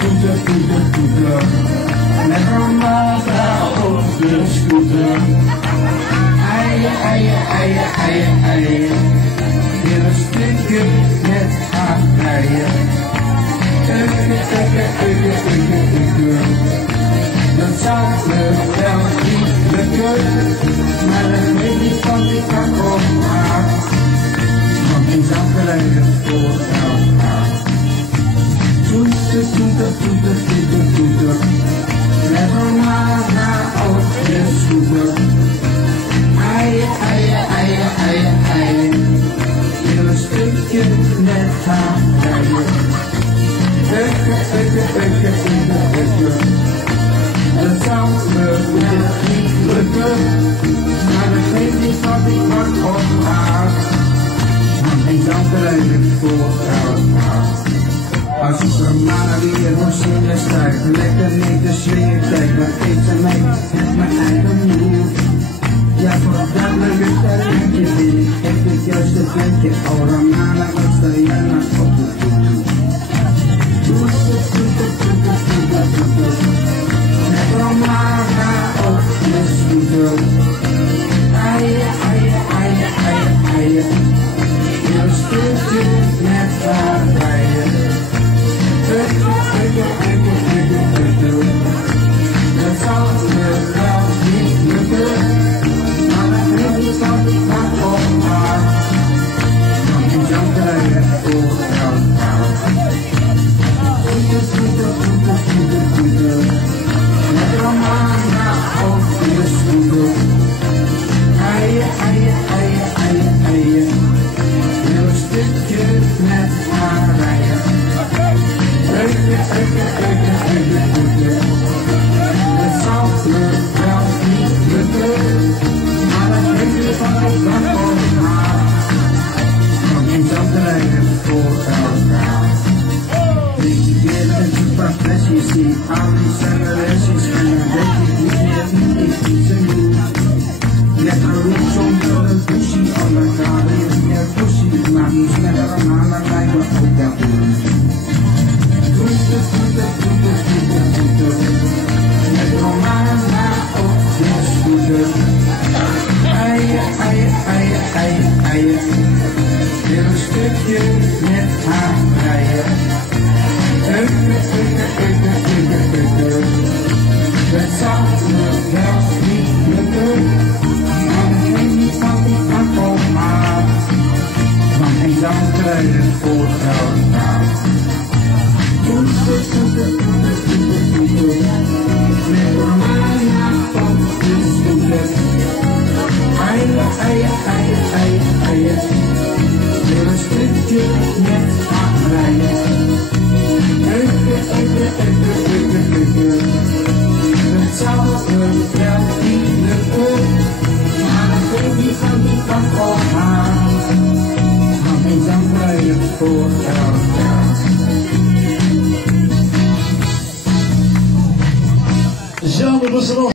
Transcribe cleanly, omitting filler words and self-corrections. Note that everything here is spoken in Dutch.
toeter. Met Ramada op de scooter. Eien, eien, eien, eien, eien. In een stukje met haar rijden. Dat zou me wel niet lukken, maar dat weet ik van die kakop maakt. Want die zou gereden voor elkaar. Toeter, toeter, toeter, toeter, toeter. Met Ramada op de scooter. Eien, eien, eien, eien, eien. In een stukje met haar rijden. Dat zou me net niet lukken, maar dat weet niet wat ik wat opgaat. Want ik zou gereden voor elkaar. Als ik een man weer hoor zingen stijgt, lekker niet te swingen kijk, dan geeft ze mij met mijn eigen move. Ja, voor dat leuke talentje vind ik echt het juiste plekje. Oh, Ramana, wat sta jij maar op de voet? Met Ramada op de scooter. Eien, eien, eien, eien, eien. In een stukje met haar rijden. Dat zal me wel niet lukken, maar dat weet ik wat ik wat opmaak. Want ik zou rijden voor elkaar. Met Ramada op de scooter. Eien, eien, eien, eien, eien. In een stukje met haar rijden. Het zal me wel niet lukken, maar dat weet ik van ik wat opmaak. Want ik zou rijden voor elkaar. Met een paar flesjes zie al die zangeresjes en dan weet ik niet meer wie ik kiezen moet. Lekker roep zonder een poesie, oh dan gaat er niet meer poesie, maar niet met een Ramada lijkt me ook wel goed. Toeter, toeter, toeter, toeter, toeter, met Ramada op de scooter. Eien, eien, eien, eien, eien, weer een stukje met haar rijden. Het zou me wel niet lukken, maar ik weet niet wat ik van opmaak. Want ik zou rijden voor elkaar.